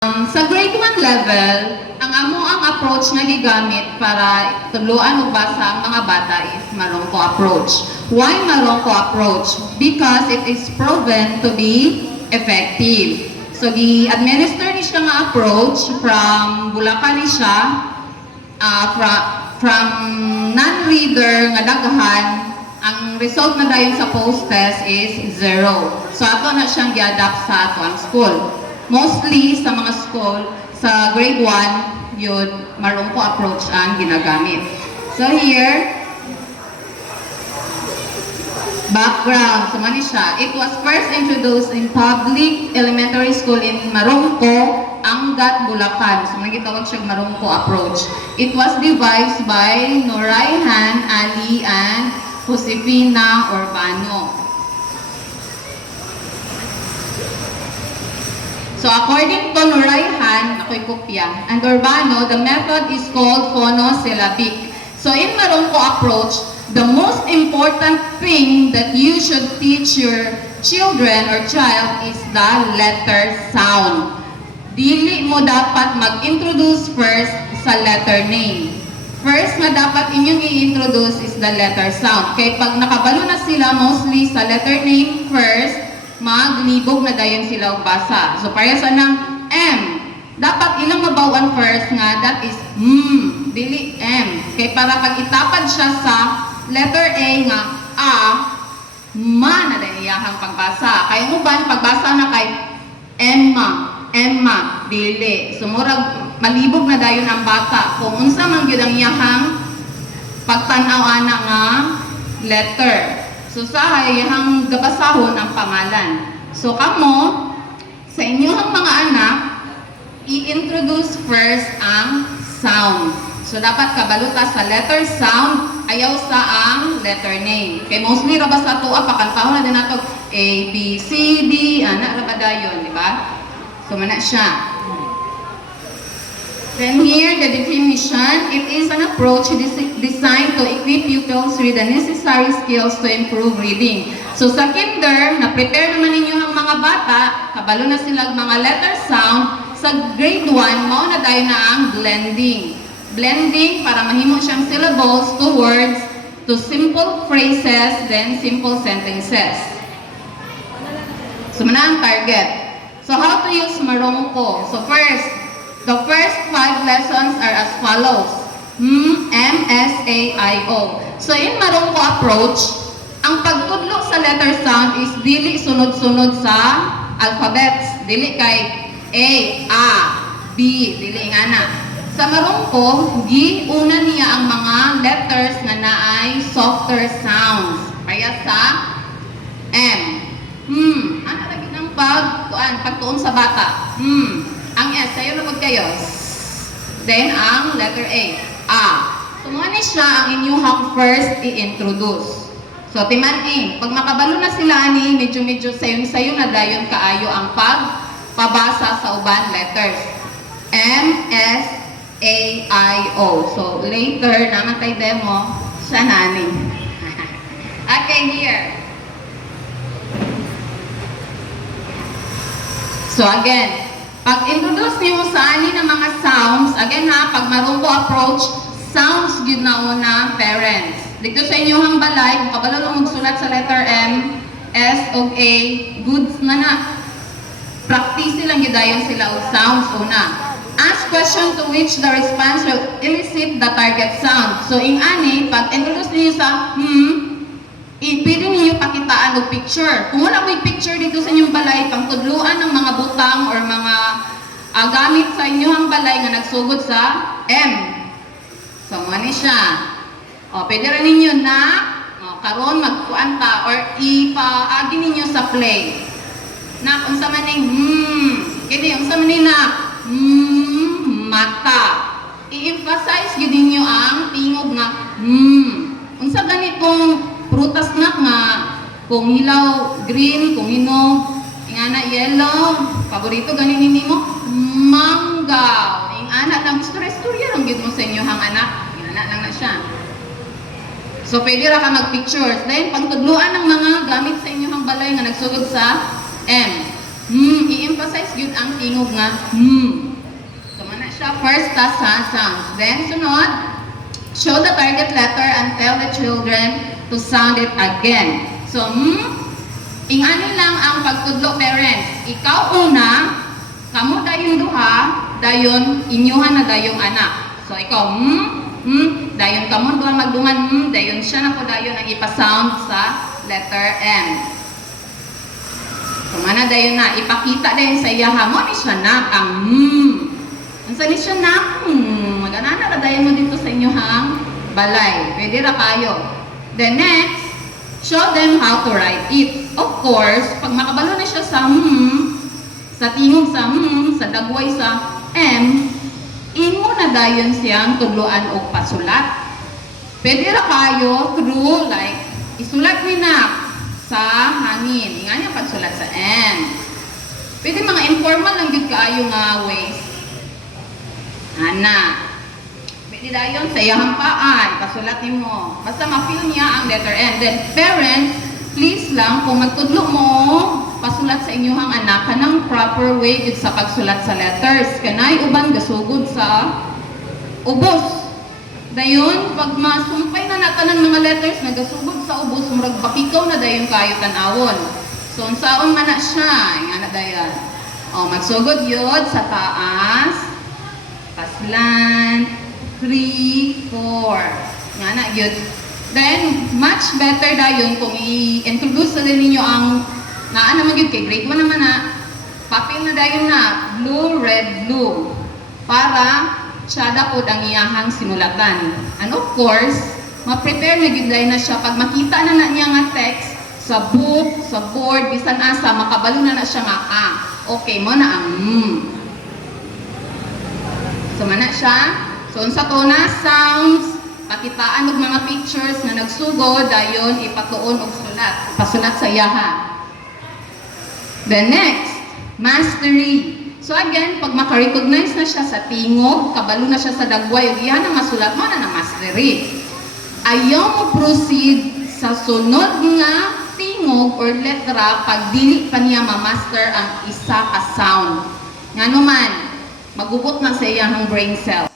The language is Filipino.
Sa grade 1 level, ang approach na gigamit para tuluan og basa ang mga bata is Marongko approach. Why Marongko approach? Because it is proven to be effective. So gi-administer ni siya nga approach from Bulacan ni siya, from non-reader nga daghan, ang result na dayon sa post-test is 0. So ato na siyang gi-adapt sa ato ang school. Mostly sa mga school, sa grade 1, yun, Marongko approach ang ginagamit. So here, background, sumani siya. It was first introduced in public elementary school in Marongko, Angat, Bulacan. So nagitawag siya Marongko approach. It was devised by Noraihan Ali and Josefina Urbano. So according to Noraihan, ako'y kopya, and Urbano, the method is called phonosyllabic. So in Marongko approach, the most important thing that you should teach your children or child is the letter sound. Dili mo dapat mag-introduce first sa letter name. First na dapat inyong i-introduce is the letter sound. Kaya pag nakabalo na sila mostly sa letter name first, maglibog na dayon sila og basa. So para sa ng M, dapat ilang mabawan first nga, that is dili M. Kaya para pag itapad siya sa letter A nga A, ma na dayon iyahang pagbasa. Kaya uban pagbasa na kay Emma, dili. So murag malibog na dayon ang bata kung unsa man gyud ang iyahang pagtan-aw ana nga letter. So sa iyahang gabasahon ang pangalan. So kamo sa inyong mga anak i-introduce first ang sound. So dapat kabaluta sa letter sound, ayaw sa ang letter name. Kay mostly ra ba sa tuwa pakantahon na din nato A, B, C, D, ana ra ba dayon, di ba? So mana siya. Then here, the definition, it is an approach designed to equip pupils with the necessary skills to improve reading. So sa kinder, na-prepare naman ninyo ang mga bata, kabalo na sila mga letter sound. Sa grade 1, mao na tayo na ang blending. Blending para mahimo siyang syllables to words, to simple phrases, then simple sentences. So muna ang target. So how to use Marongko? So the first 5 lessons are as follows. M-S-A-I-O. So in Marongko approach, ang pagtudlo sa letter sound is dili sunod-sunod sa alphabets. Dili kay A, B, dili nga na. Sa Marongko, giuna niya ang mga letters nga naay softer sounds. Kaya sa M. Ano lagi ng pagtuon sa bata? Ang S, sayo na kayo. Then, ang letter A. So, muna siya ang inyuhang first i-introduce. So, timan pag makabalo na sila ani, medyo sayon-sayo na dayon kaayo ang pagpabasa sa uban letters. M, S, A, I, O. So, later, naman tayo demo, siya nani. Okay, here. So, again, pag-introduce niyo sa ani ng mga sounds, again ha, pag Marongko approach, sounds good na una, parents. Dito sa inyong balay, kung kabalo lang magsulat sa letter M, S, o A, goods na. Practice lang gidayon sila og sounds una. Ask question to which the response will elicit the target sound. So, in ani, pag-introduce niyo sa pwede niyo pakitaan og picture. Kung wala mo picture dito sa inyong balay, pangtudluan ng mga butang or mga gamit sa inyong balay nga nagsugod sa M. So, mani siya. Pwede rin ninyo na, karon magkuan ta or ipaagi ninyo sa play. Na, unsa man ning kini unsa man ni na mata. I-emphasize gyud ninyo ang tingog nga unsa ganitong prutas na nga, kung hilaw green, kung hinog ingana yellow, paborito ganin nimo mangga. Ingana lang istorya lang gid mo sa inyo hang anak, ingana lang na siya. So pwede ra ka mag-pictures. Then pagtudluan ng mga gamit sa inyo hang balay nga nagsugod sa M. i-emphasize yun ang tingog nga So mana siya first ta sa sounds. Then sunod, show the target letter and tell the children to sound it again. So ingani lang ang pagtudlo parents. Ikaw una, kamo dayon duha, dayon inyuhan na dayong anak. So ikaw dayon kamo duha magdungan dayon siya na po dayon ang ipa-sound sa letter M. So mana dayon na ipakita dayon sa iya mo ni siya na ang Unsa ni siya na maganana ra dayon mo dito sa inyohang balay. Pwede ra kayo. The next, show them how to write it. Of course, pag makabalo na siya sa tingog sa dagway sa M, imo na dayon siyang tudloan og pasulat. Pwede ra kayo through like isulat ni na sa hangin. Nga niya pagsulat sa M. Pwede mga informal lang gyud kaayo nga ways. Ana. Pwede dayon sa iyang paan, pasulat nimo. Basta ma-feel niya ang letter N. Then parents, please lang kung magtudlo mo, pasulat sa inyong anak kanang proper way gid sa pagsulat sa letters. Kanay uban gasugod sa ubos. Dayon pag masumpay na natanan mga letters na gasugod sa ubos, murag bakikaw na dayon kayo tan-awon. So unsaon man na siya, nga na dayon. Magsugod yod sa taas. Paslan 3, 4. Nga na yun. Then, much better dayon kung i-introduce na din ninyo ang naman yun kay grade 1 naman na papel na dayon na blue, red, blue para siya dapod ang iyahang sinulatan. And of course, ma-prepare na yun dayon na siya pag makita na niya nga text sa book, sa board, bisan asa, makabalo na siya nga okay mo na ang So mana siya. So unsa to na sounds, pakitaan og mga pictures na nagsugod dayon ipatuon og sulat, pasulat sa iyaha. The next, mastery. So again, pag maka-recognize na siya sa tingog, kabalo na siya sa dagway ug iyan ang masulat mo na mastery. Ayaw mo proceed sa sunod nga tingog or letra pag dili pa niya ma-master ang isa ka sound. Ngano man, magugot na sa iyang brain cell.